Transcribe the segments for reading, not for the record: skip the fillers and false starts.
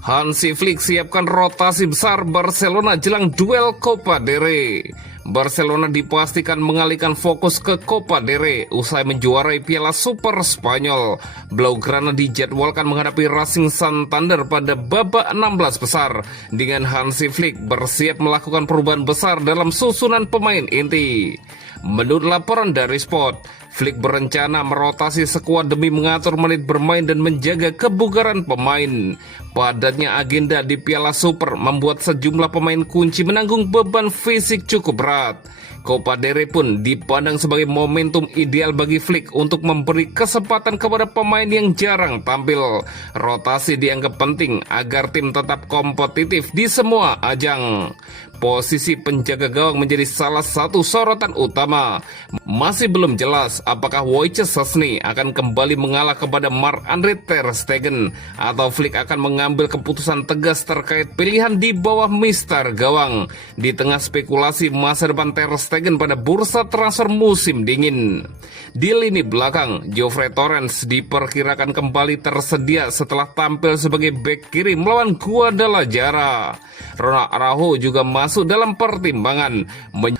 Hansi Flick siapkan rotasi besar Barcelona jelang duel Copa del Rey. Barcelona dipastikan mengalihkan fokus ke Copa del Rey usai menjuarai Piala Super Spanyol. Blaugrana dijadwalkan menghadapi Racing Santander pada babak 16 besar dengan Hansi Flick bersiap melakukan perubahan besar dalam susunan pemain inti. Menurut laporan dari Sport, Flick berencana merotasi skuad demi mengatur menit bermain dan menjaga kebugaran pemain. Padatnya agenda di Piala Super membuat sejumlah pemain kunci menanggung beban fisik cukup berat. Copa del Rey pun dipandang sebagai momentum ideal bagi Flick untuk memberi kesempatan kepada pemain yang jarang tampil. Rotasi dianggap penting agar tim tetap kompetitif di semua ajang. Posisi penjaga gawang menjadi salah satu sorotan utama. Masih belum jelas apakah Wojciech Szczesny akan kembali mengalah kepada Marc-Andre ter Stegen atau Flick akan mengambil keputusan tegas terkait pilihan di bawah mister gawang. Di tengah spekulasi masa depan ter Stegen pada bursa transfer musim dingin. Di lini belakang, Jofre Torrens diperkirakan kembali tersedia setelah tampil sebagai bek kiri melawan Guadalajara. Ronald Araujo juga masuk dalam pertimbangan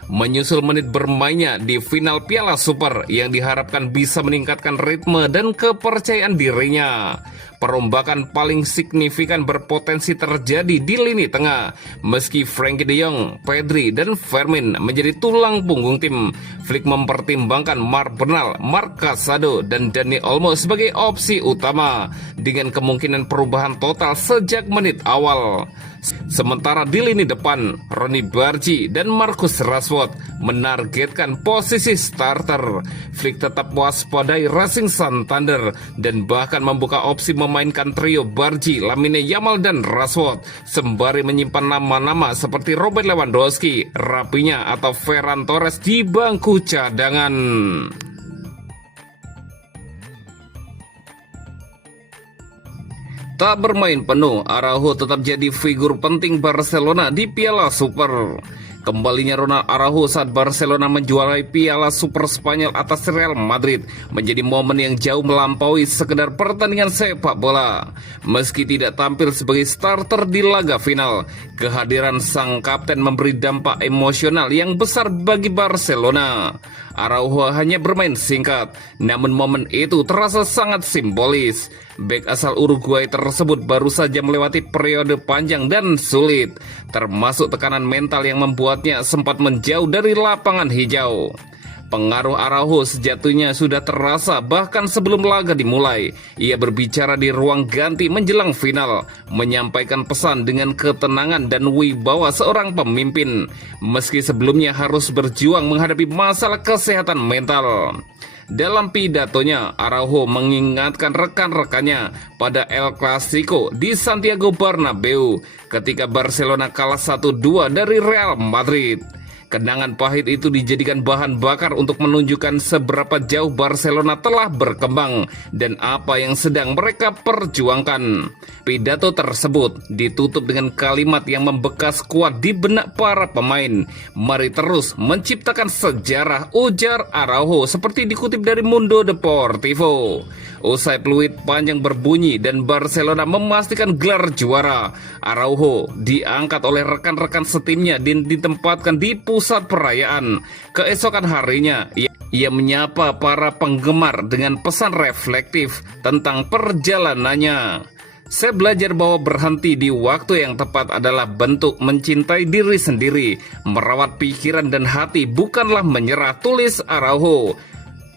menyusul menit bermainnya di final Piala Super yang diharapkan bisa meningkatkan ritme dan kepercayaan dirinya. Perombakan paling signifikan berpotensi terjadi di lini tengah. Meski Frenkie de Jong, Pedri, dan Fermin menjadi tulang punggung tim, Flick mempertimbangkan Marc Bernal, Marc Casado, dan Dani Olmo sebagai opsi utama dengan kemungkinan perubahan total sejak menit awal. Sementara di lini depan, Ronny Bargi dan Marcus Rashford menargetkan posisi starter. Flick tetap waspadai Racing Santander dan bahkan membuka opsi memainkan trio Bargi, Lamine Yamal, dan Rashford sembari menyimpan nama-nama seperti Robert Lewandowski, Rafinha, atau Ferran Torres di bangku cadangan. Tak bermain penuh, Araujo tetap jadi figur penting Barcelona di Piala Super. Kembalinya Ronald Araujo saat Barcelona menjuarai Piala Super Spanyol atas Real Madrid menjadi momen yang jauh melampaui sekedar pertandingan sepak bola. Meski tidak tampil sebagai starter di laga final, kehadiran sang kapten memberi dampak emosional yang besar bagi Barcelona. Araujo hanya bermain singkat, namun momen itu terasa sangat simbolis. Bek asal Uruguay tersebut baru saja melewati periode panjang dan sulit, termasuk tekanan mental yang membuatnya sempat menjauh dari lapangan hijau. Pengaruh Araujo sejatinya sudah terasa bahkan sebelum laga dimulai. Ia berbicara di ruang ganti menjelang final, menyampaikan pesan dengan ketenangan dan wibawa seorang pemimpin, meski sebelumnya harus berjuang menghadapi masalah kesehatan mental. Dalam pidatonya, Araujo mengingatkan rekan-rekannya pada El Clasico di Santiago Bernabeu ketika Barcelona kalah 1-2 dari Real Madrid. Kenangan pahit itu dijadikan bahan bakar untuk menunjukkan seberapa jauh Barcelona telah berkembang dan apa yang sedang mereka perjuangkan. Pidato tersebut ditutup dengan kalimat yang membekas kuat di benak para pemain. Mari terus menciptakan sejarah, ujar Araujo seperti dikutip dari Mundo Deportivo. Usai peluit panjang berbunyi dan Barcelona memastikan gelar juara, Araujo diangkat oleh rekan-rekan setimnya dan ditempatkan di pusat perayaan. Keesokan harinya, ia menyapa para penggemar dengan pesan reflektif tentang perjalanannya. Saya belajar bahwa berhenti di waktu yang tepat adalah bentuk mencintai diri sendiri. Merawat pikiran dan hati bukanlah menyerah, tulis Araujo.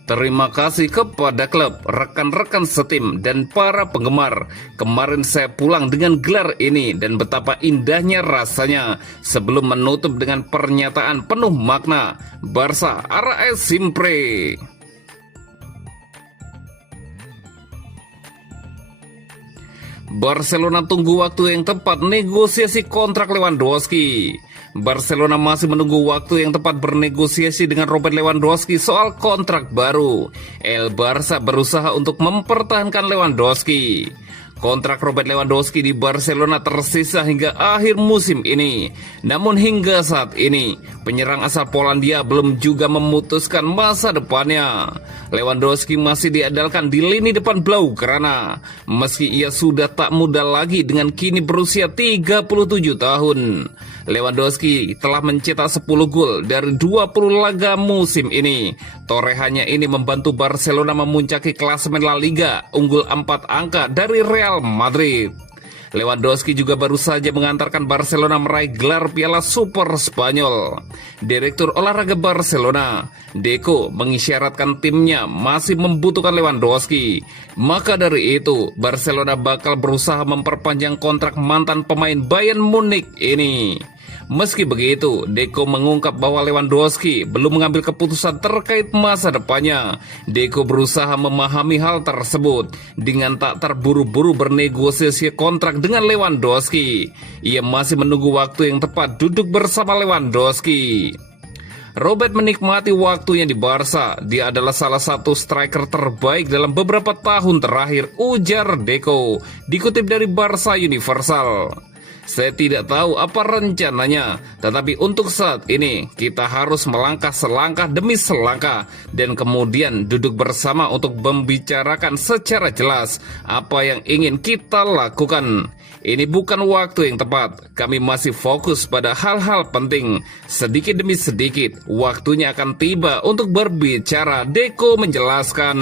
Terima kasih kepada klub, rekan-rekan setim, dan para penggemar. Kemarin saya pulang dengan gelar ini dan betapa indahnya rasanya. Sebelum menutup dengan pernyataan penuh makna, Barça Ara es siempre. Barcelona tunggu waktu yang tepat negosiasi kontrak Lewandowski. Barcelona masih menunggu waktu yang tepat bernegosiasi dengan Robert Lewandowski soal kontrak baru. El Barça berusaha untuk mempertahankan Lewandowski. Kontrak Robert Lewandowski di Barcelona tersisa hingga akhir musim ini. Namun hingga saat ini, penyerang asal Polandia belum juga memutuskan masa depannya. Lewandowski masih diandalkan di lini depan Blaugrana, meski ia sudah tak muda lagi dengan kini berusia 37 tahun. Lewandowski telah mencetak 10 gol dari 20 laga musim ini. Torehannya ini membantu Barcelona memuncaki klasemen La Liga, unggul 4 angka dari Real Madrid. Lewandowski juga baru saja mengantarkan Barcelona meraih gelar Piala Super Spanyol. Direktur olahraga Barcelona, Deco, mengisyaratkan timnya masih membutuhkan Lewandowski. Maka dari itu, Barcelona bakal berusaha memperpanjang kontrak mantan pemain Bayern Munich ini. Meski begitu, Deco mengungkap bahwa Lewandowski belum mengambil keputusan terkait masa depannya. Deco berusaha memahami hal tersebut dengan tak terburu-buru bernegosiasi kontrak dengan Lewandowski. Ia masih menunggu waktu yang tepat duduk bersama Lewandowski. Robert menikmati waktunya di Barca. Dia adalah salah satu striker terbaik dalam beberapa tahun terakhir, ujar Deco, dikutip dari Barca Universal. Saya tidak tahu apa rencananya, tetapi untuk saat ini kita harus melangkah selangkah demi selangkah dan kemudian duduk bersama untuk membicarakan secara jelas apa yang ingin kita lakukan. Ini bukan waktu yang tepat, kami masih fokus pada hal-hal penting. Sedikit demi sedikit, waktunya akan tiba untuk berbicara, Deco menjelaskan.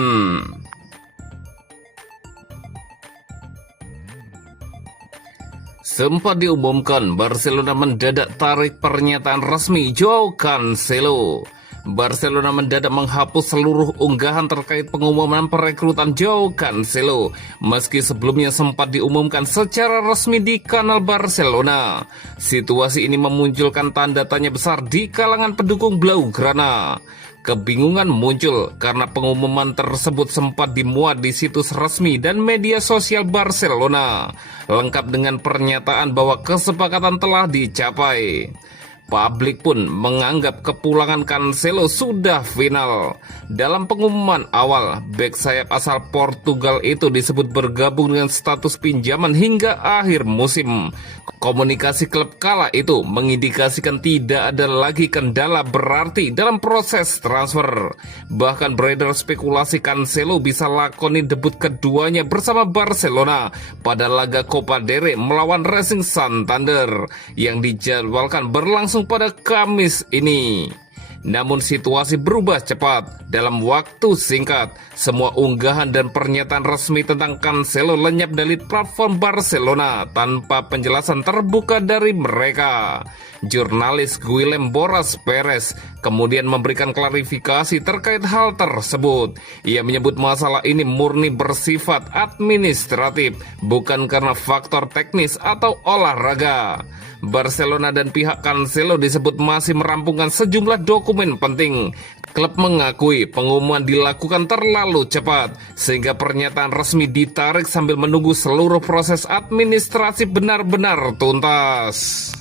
Sempat diumumkan, Barcelona mendadak tarik pernyataan resmi Joao Cancelo. Barcelona mendadak menghapus seluruh unggahan terkait pengumuman perekrutan Joao Cancelo, meski sebelumnya sempat diumumkan secara resmi di kanal Barcelona. Situasi ini memunculkan tanda tanya besar di kalangan pendukung Blaugrana. Kebingungan muncul karena pengumuman tersebut sempat dimuat di situs resmi dan media sosial Barcelona, lengkap dengan pernyataan bahwa kesepakatan telah dicapai. Publik pun menganggap kepulangan Cancelo sudah final. Dalam pengumuman awal, bek sayap asal Portugal itu disebut bergabung dengan status pinjaman hingga akhir musim. Komunikasi klub kala itu mengindikasikan tidak ada lagi kendala berarti dalam proses transfer. Bahkan beredar spekulasi Cancelo bisa lakoni debut keduanya bersama Barcelona pada laga Copa del Rey melawan Racing Santander yang dijadwalkan berlangsung pada Kamis ini. Namun situasi berubah cepat. Dalam waktu singkat, semua unggahan dan pernyataan resmi tentang Cancelo lenyap dari platform Barcelona tanpa penjelasan terbuka dari mereka. Jurnalis Guillem Boras Perez kemudian memberikan klarifikasi terkait hal tersebut. Ia menyebut masalah ini murni bersifat administratif, bukan karena faktor teknis atau olahraga. Barcelona dan pihak Cancelo disebut masih merampungkan sejumlah dokumen penting. Klub mengakui pengumuman dilakukan terlalu cepat, sehingga pernyataan resmi ditarik sambil menunggu seluruh proses administrasi benar-benar tuntas.